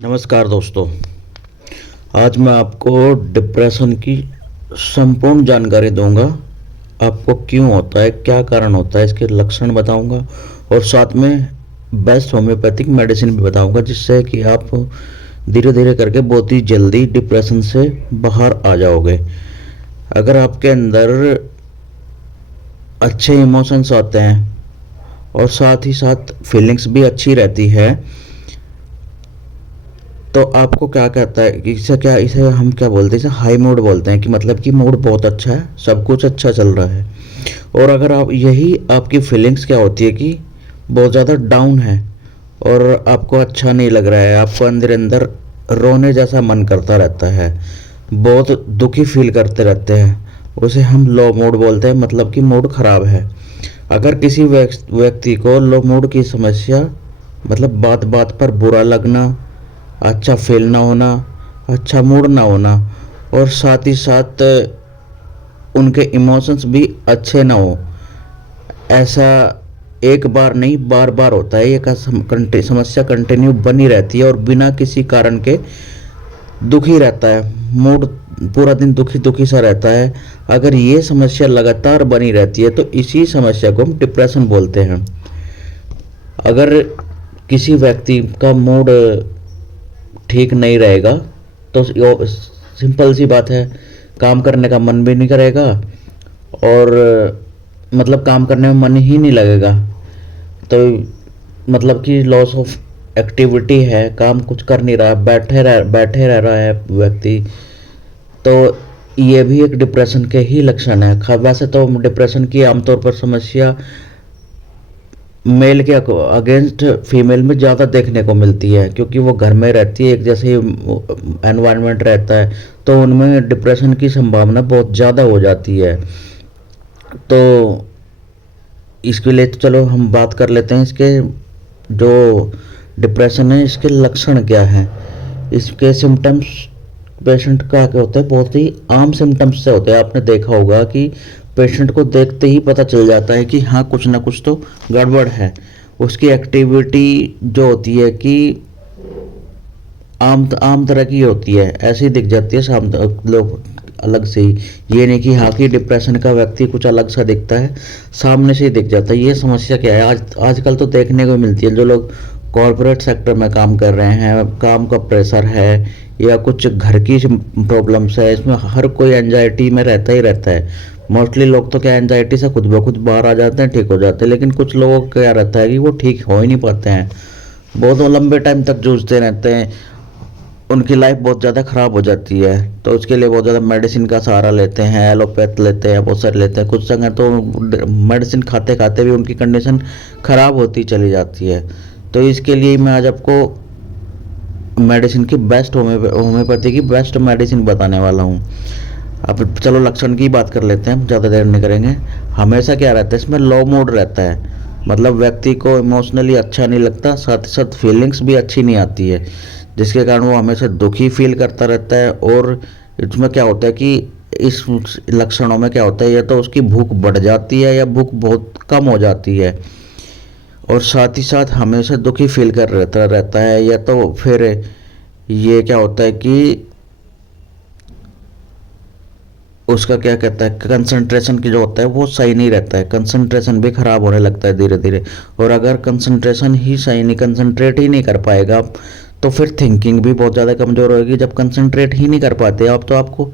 नमस्कार दोस्तों। आज मैं आपको डिप्रेशन की संपूर्ण जानकारी दूंगा। आपको क्यों होता है, क्या कारण होता है, इसके लक्षण बताऊंगा और साथ में बेस्ट होम्योपैथिक मेडिसिन भी बताऊंगा, जिससे कि आप धीरे धीरे करके बहुत ही जल्दी डिप्रेशन से बाहर आ जाओगे। अगर आपके अंदर अच्छे इमोशंस आते हैं और साथ ही साथ फीलिंग्स भी अच्छी रहती है, तो आपको क्या कहता है कि इसे हम क्या बोलते हैं, इसे हाई मूड बोलते हैं, कि मतलब कि मूड बहुत अच्छा है, सब कुछ अच्छा चल रहा है। और अगर आप यही आपकी फीलिंग्स क्या होती है कि बहुत ज़्यादा डाउन है और आपको अच्छा नहीं लग रहा है, आपको अंदर अंदर रोने जैसा मन करता रहता है, बहुत दुखी फील करते रहते हैं, उसे हम लो मूड बोलते हैं, मतलब कि मूड ख़राब है। अगर किसी व्यक्ति को लो मूड की समस्या, मतलब बात बात पर बुरा लगना, अच्छा फील ना होना, अच्छा मूड ना होना और साथ ही साथ उनके इमोशंस भी अच्छे ना हो, ऐसा एक बार नहीं बार बार होता है। ये समस्या कंटिन्यू बनी रहती है और बिना किसी कारण के दुखी रहता है, मूड पूरा दिन दुखी दुखी सा रहता है। अगर ये समस्या लगातार बनी रहती है तो इसी समस्या को हम डिप्रेशन बोलते हैं। अगर किसी व्यक्ति का मूड ठीक नहीं रहेगा तो सिंपल सी बात है, काम करने का मन भी नहीं करेगा और मतलब काम करने में मन ही नहीं लगेगा। तो मतलब कि लॉस ऑफ एक्टिविटी है, काम कुछ कर नहीं रहा, बैठे रह रहा है व्यक्ति, तो ये भी एक डिप्रेशन के ही लक्षण है। वैसे तो डिप्रेशन की आमतौर पर समस्या मेल के अगेंस्ट फीमेल में ज़्यादा देखने को मिलती है, क्योंकि वो घर में रहती है, एक जैसे एनवायरनमेंट रहता है, तो उनमें डिप्रेशन की संभावना बहुत ज़्यादा हो जाती है। तो इसके लिए तो चलो हम बात कर लेते हैं, इसके जो डिप्रेशन है इसके लक्षण क्या हैं, इसके सिम्टम्स पेशेंट का क्या होता है, बहुत ही आम सिम्टम्स से होते हैं। आपने देखा होगा कि पेशेंट को देखते ही पता चल जाता है कि हाँ कुछ ना कुछ तो गड़बड़ है। उसकी एक्टिविटी जो होती है कि आम आम तरह की होती है, ऐसी दिख जाती है लोग अलग से ही। ये नहीं कि हाँ कि डिप्रेशन का व्यक्ति कुछ अलग सा दिखता है, सामने से ही दिख जाता है। ये समस्या क्या है, आजकल तो देखने को मिलती है। जो लोग कॉरपोरेट सेक्टर में काम कर रहे हैं, काम का प्रेशर है या कुछ घर की प्रॉब्लम्स है, इसमें हर कोई एंजाइटी में रहता ही रहता है। मोस्टली लोग तो क्या एंजाइटी से खुद ब खुद बाहर आ जाते हैं, ठीक हो जाते हैं, लेकिन कुछ लोगों का क्या रहता है कि वो ठीक हो ही नहीं पाते हैं, बहुत लंबे टाइम तक जूझते रहते हैं, उनकी लाइफ बहुत ज़्यादा ख़राब हो जाती है। तो उसके लिए बहुत ज़्यादा मेडिसिन का सहारा लेते हैं, एलोपैथ लेते हैं, बहुत सारे लेते हैं। कुछ संग तो मेडिसिन खाते खाते भी उनकी कंडीशन ख़राब होती चली जाती है। तो इसके लिए मैं आज आपको मेडिसिन की बेस्ट होम्योपैथी की बेस्ट मेडिसिन बताने वाला हूँ। अब चलो लक्षण की बात कर लेते हैं, ज़्यादा देर नहीं करेंगे। हमेशा क्या रहता है, इसमें लो मूड रहता है, मतलब व्यक्ति को इमोशनली अच्छा नहीं लगता, साथ ही साथ फीलिंग्स भी अच्छी नहीं आती है, जिसके कारण वो हमेशा दुखी फील करता रहता है। और इसमें क्या होता है कि इस लक्षणों में क्या होता है, या तो उसकी भूख बढ़ जाती है या भूख बहुत कम हो जाती है, और साथ ही साथ हमेशा दुखी फील कर रहता है। या तो फिर ये क्या होता है कि उसका क्या कहता है, कंसंट्रेशन की जो होता है वो सही नहीं रहता है, कंसंट्रेशन भी ख़राब होने लगता है धीरे धीरे। और अगर कंसंट्रेशन ही सही नहीं, कंसंट्रेट ही नहीं कर पाएगा आप, तो फिर थिंकिंग भी बहुत ज़्यादा कमज़ोर होगी। जब कंसंट्रेट ही नहीं कर पाते आप, तो आपको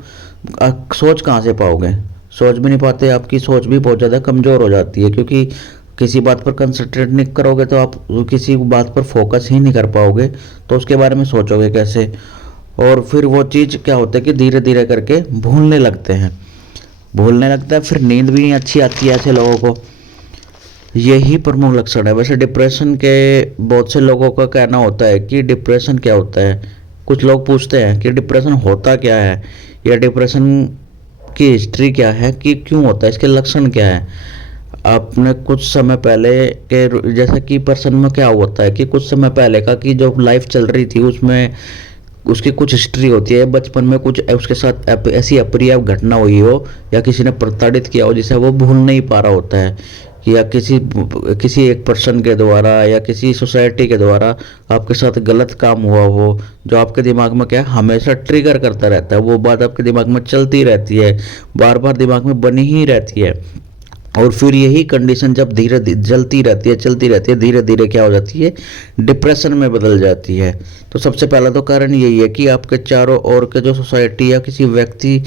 सोच कहाँ से पाओगे, सोच भी नहीं पाते, आपकी सोच भी बहुत ज़्यादा कमज़ोर हो जाती है, क्योंकि किसी बात पर कंसंट्रेट नहीं करोगे तो आप किसी बात पर फोकस ही नहीं कर पाओगे, तो उसके बारे में सोचोगे कैसे। और फिर वो चीज़ क्या होता है कि धीरे धीरे करके भूलने लगते हैं, भूलने लगता है। फिर नींद भी नहीं अच्छी आती है ऐसे लोगों को। यही प्रमुख लक्षण है। वैसे डिप्रेशन के बहुत से लोगों का कहना होता है कि डिप्रेशन क्या होता है, कुछ लोग पूछते हैं कि डिप्रेशन होता क्या है, या डिप्रेशन की हिस्ट्री क्या है, कि क्यों होता है, इसके लक्षण क्या है। आपने कुछ समय पहले के, जैसे कि पर्सन में क्या होता है कि कुछ समय पहले का कि जो लाइफ चल रही थी उसमें उसकी कुछ हिस्ट्री होती है, बचपन में कुछ उसके साथ ऐसी अप्रिय घटना हुई हो या किसी ने प्रताड़ित किया हो जिसे वो भूल नहीं पा रहा होता है, या किसी किसी एक पर्सन के द्वारा या किसी सोसाइटी के द्वारा आपके साथ गलत काम हुआ हो, जो आपके दिमाग में क्या है हमेशा ट्रिगर करता रहता है, वो बात आपके दिमाग में चलती रहती है, बार बार दिमाग में बनी ही रहती है। और फिर यही कंडीशन जब धीरे धीरे चलती रहती है, धीरे धीरे क्या हो जाती है, डिप्रेशन में बदल जाती है। तो सबसे पहला तो कारण यही है कि आपके चारों ओर के जो सोसाइटी या किसी व्यक्ति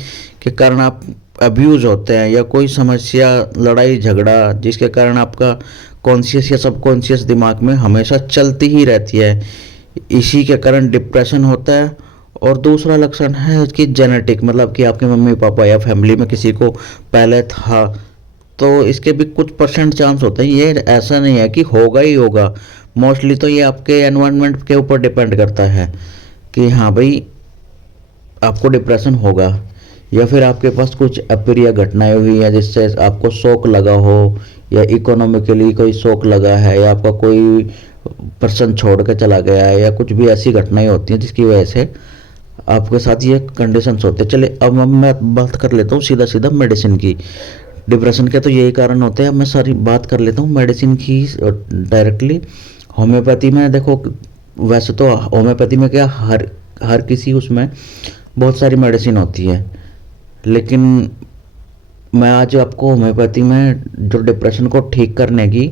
के कारण आप अब्यूज होते हैं, या कोई समस्या, लड़ाई झगड़ा जिसके कारण आपका कॉन्शियस या सबकॉन्शियस दिमाग में हमेशा चलती ही रहती है, इसी के कारण डिप्रेशन होता है। और दूसरा लक्षण है कि जेनेटिक, मतलब कि आपके मम्मी पापा या फैमिली में किसी को पहले था, तो इसके भी कुछ परसेंट चांस होते हैं, ये ऐसा नहीं है कि होगा ही होगा। मोस्टली तो ये आपके एनवायरनमेंट के ऊपर डिपेंड करता है कि हाँ भाई आपको डिप्रेशन होगा, या फिर आपके पास कुछ अप्रिय घटनाएं हुई हैं जिससे आपको शौक लगा हो, या इकोनॉमिकली कोई शौक लगा है, या आपका कोई पर्सन छोड़ के चला गया है, या कुछ भी ऐसी घटनाएं होती हैं जिसकी वजह से आपके साथ ये कंडीशंस होते हैं। चलिए अब मैं बात कर लेता हूँ सीधा सीधा मेडिसिन की। डिप्रेशन के तो यही कारण होते हैं, अब मैं सारी बात कर लेता हूँ मेडिसिन की डायरेक्टली। होम्योपैथी में देखो, वैसे तो होम्योपैथी में क्या हर हर किसी उसमें बहुत सारी मेडिसिन होती है, लेकिन मैं आज आपको होम्योपैथी में जो डिप्रेशन को ठीक करने की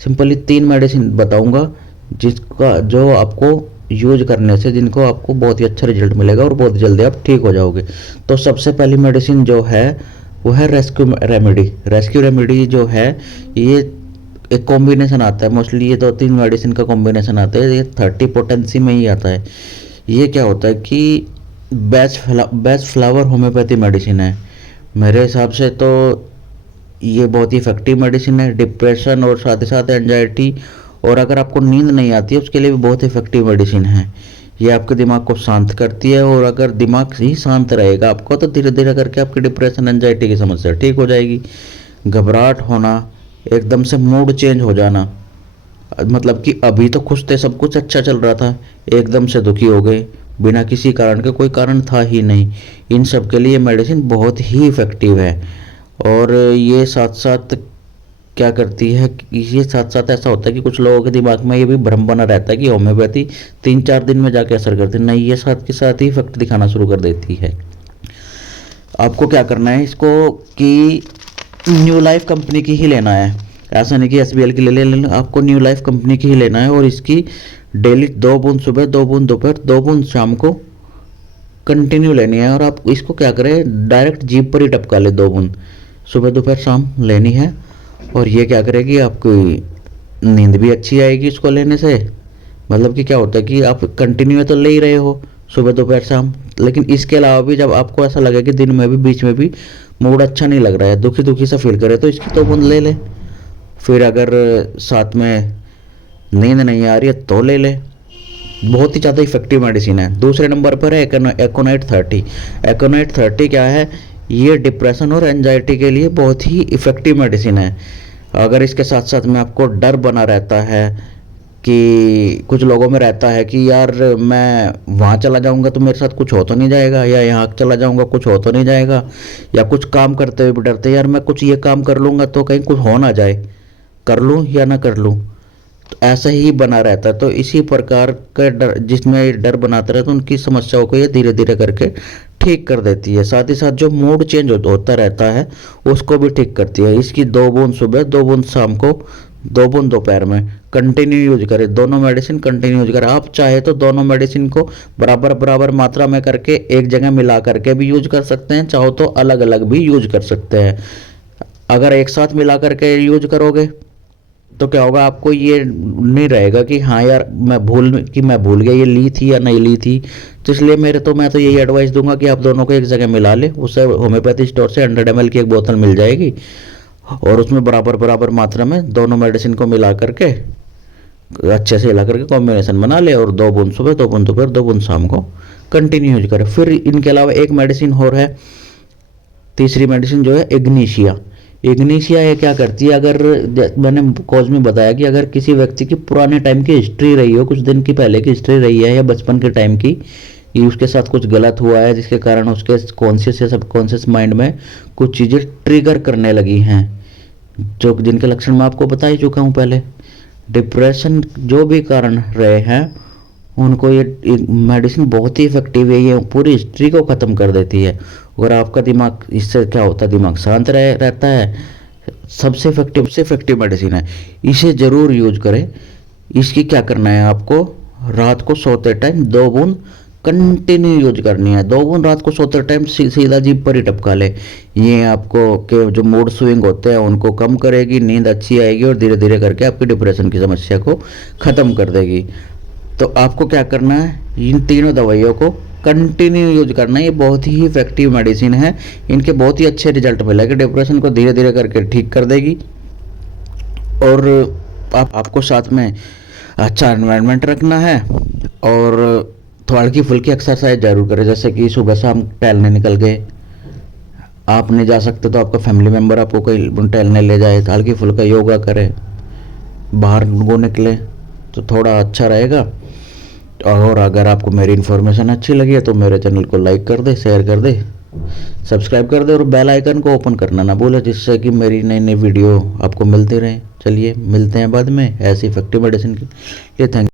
सिंपली 3 मेडिसिन बताऊंगा, जिसका जो आपको यूज करने से जिनको आपको बहुत ही अच्छा रिजल्ट मिलेगा और बहुत जल्दी आप ठीक हो जाओगे। तो सबसे पहली मेडिसिन जो है वो है रेस्क्यू रेमेडी। रेस्क्यू रेमेडी जो है ये एक कॉम्बिनेशन आता है, मोस्टली ये 2-3 मेडिसिन का कॉम्बिनेशन आता है, ये 30 पोटेंसी में ही आता है। ये क्या होता है कि बेस्ट फ्लावर होम्योपैथी मेडिसिन है मेरे हिसाब से, तो ये बहुत ही इफेक्टिव मेडिसिन है डिप्रेशन और साथ ही साथ एंजाइटी, और अगर आपको नींद नहीं आती है उसके लिए भी बहुत इफेक्टिव मेडिसिन है। ये आपके दिमाग को शांत करती है, और अगर दिमाग ही शांत रहेगा आपको तो धीरे धीरे करके आपकी डिप्रेशन एंजाइटी की समस्या ठीक हो जाएगी। घबराहट होना, एकदम से मूड चेंज हो जाना, मतलब कि अभी तो खुश थे, सब कुछ अच्छा चल रहा था, एकदम से दुखी हो गए बिना किसी कारण के, कोई कारण था ही नहीं, इन सब के लिए मेडिसिन बहुत ही इफ़ेक्टिव है। और ये साथ साथ क्या करती है कि ये साथ साथ ऐसा होता है कि कुछ लोगों के दिमाग में ये भी भ्रम बना रहता है कि होम्योपैथी 3-4 दिन में जाके असर करती है, नहीं, ये साथ के साथ ही इफेक्ट दिखाना शुरू कर देती है। आपको क्या करना है इसको कि न्यू लाइफ कंपनी की ही लेना है, ऐसा नहीं कि एसबीएल की ले लेना, आपको न्यू लाइफ कंपनी की ही लेना है, और इसकी डेली 2 बूंद सुबह, 2 बूंद दोपहर, 2 बूंद शाम को कंटिन्यू लेनी है। और आप इसको क्या करें, डायरेक्ट जीभ पर ही टपका ले, 2 बूंद सुबह दोपहर शाम लेनी है। और ये क्या करेगी, आपकी नींद भी अच्छी आएगी इसको लेने से। मतलब कि क्या होता है कि आप कंटिन्यू तो ले ही रहे हो सुबह दोपहर शाम, लेकिन इसके अलावा भी जब आपको ऐसा लगे कि दिन में भी बीच में भी मूड अच्छा नहीं लग रहा है, दुखी दुखी सा फील करे, तो इसकी तो बूंद ले ले। फिर अगर साथ में नींद नहीं आ रही है तो ले ले, बहुत ही ज़्यादा इफेक्टिव मेडिसिन है। दूसरे नंबर पर है एकोनाइट 30। एकोनाइट 30 क्या है, ये डिप्रेशन और एंजाइटी के लिए बहुत ही इफ़ेक्टिव मेडिसिन है। अगर इसके साथ साथ में आपको डर बना रहता है कि कुछ लोगों में रहता है कि यार मैं वहाँ चला जाऊँगा तो मेरे साथ कुछ हो तो नहीं जाएगा, या यहाँ चला जाऊँगा कुछ हो तो नहीं जाएगा, या कुछ काम करते हुए भी डरते यार मैं कुछ ये काम कर लूँगा तो कहीं कुछ हो ना जाए, कर लूँ या ना कर लूँ, तो ऐसा ही बना रहता है। तो इसी प्रकार का डर, जिसमें डर बनाता रहता है, उनकी समस्याओं को ये धीरे धीरे करके ठीक कर देती है। साथ ही साथ जो मूड चेंज होता रहता है उसको भी ठीक करती है। इसकी 2 बूंद सुबह, 2 बूंद शाम को, 2 बूंद दोपहर में कंटिन्यू यूज करें, दोनों मेडिसिन कंटिन्यू यूज करें। आप चाहे तो दोनों मेडिसिन को बराबर बराबर मात्रा में करके एक जगह मिला करके भी यूज कर सकते हैं, चाहो तो अलग अलग भी यूज कर सकते हैं। अगर एक साथ मिला करके यूज करोगे तो क्या होगा, आपको ये नहीं रहेगा कि हाँ यार मैं भूल गया ये ली थी या नहीं ली थी। तो इसलिए मैं तो यही एडवाइस दूंगा कि आप दोनों को एक जगह मिला ले। उससे होम्योपैथी स्टोर से 100 ml की एक बोतल मिल जाएगी, और उसमें बराबर बराबर मात्रा में दोनों मेडिसिन को मिला करके अच्छे से हिला करके कॉम्बिनेशन बना ले, और 2 बूंद सुबह, 2 बूंद दोपहर, 2 बूंद शाम को कंटिन्यू यूज करें। फिर इनके अलावा एक मेडिसिन और है, तीसरी मेडिसिन जो है इग्निशिया। इग्निशिया ये क्या करती है, अगर मैंने कॉज में बताया कि अगर किसी व्यक्ति की पुराने टाइम की हिस्ट्री रही हो, कुछ दिन की पहले की हिस्ट्री रही है या बचपन के टाइम की, ये उसके साथ कुछ गलत हुआ है जिसके कारण उसके कॉन्शियस या सबकॉन्शियस माइंड में कुछ चीज़ें ट्रिगर करने लगी हैं, जो जिनके लक्षण मैं आपको बता ही चुका हूँ पहले। डिप्रेशन जो भी कारण रहे हैं उनको ये मेडिसिन बहुत ही इफेक्टिव है, ये पूरी हिस्ट्री को ख़त्म कर देती है। अगर आपका दिमाग, इससे क्या होता है, दिमाग शांत रहता है। सबसे इफेक्टिव मेडिसिन है, इसे ज़रूर यूज करें। इसकी क्या करना है आपको, रात को सोते टाइम 2 बूंद कंटिन्यू यूज करनी है। 2 बूंद रात को सोते टाइम सीधा जीभ पर ही टपका ले। ये आपको के जो मूड स्विंग होते हैं उनको कम करेगी, नींद अच्छी आएगी और धीरे धीरे करके आपकी डिप्रेशन की समस्या को ख़त्म कर देगी। तो आपको क्या करना है, इन तीनों दवाइयों को कंटिन्यू यूज करना है। ये बहुत ही इफेक्टिव मेडिसिन है, इनके बहुत ही अच्छे रिजल्ट मिलेंगे, डिप्रेशन को धीरे धीरे करके ठीक कर देगी। और आपको साथ में अच्छा एनवायरनमेंट रखना है और थोड़ा हल्की फुल्की एक्सरसाइज जरूर करें, जैसे कि सुबह शाम टहलने निकल गए। आप नहीं जा सकते तो आपका फैमिली मेम्बर आपको कहीं टहलने ले जाए, हल्की फुल्का योगा करें, बाहर वो निकले तो थोड़ा अच्छा रहेगा। और अगर आपको मेरी इन्फॉर्मेशन अच्छी लगी है तो मेरे चैनल को लाइक कर दे, शेयर कर दे, सब्सक्राइब कर दे और बेल आइकन को ओपन करना ना भूले, जिससे कि मेरी नई नई वीडियो आपको मिलती रहे। चलिए मिलते हैं बाद में ऐसी इफेक्टिव मेडिसिन के लिए। थैंक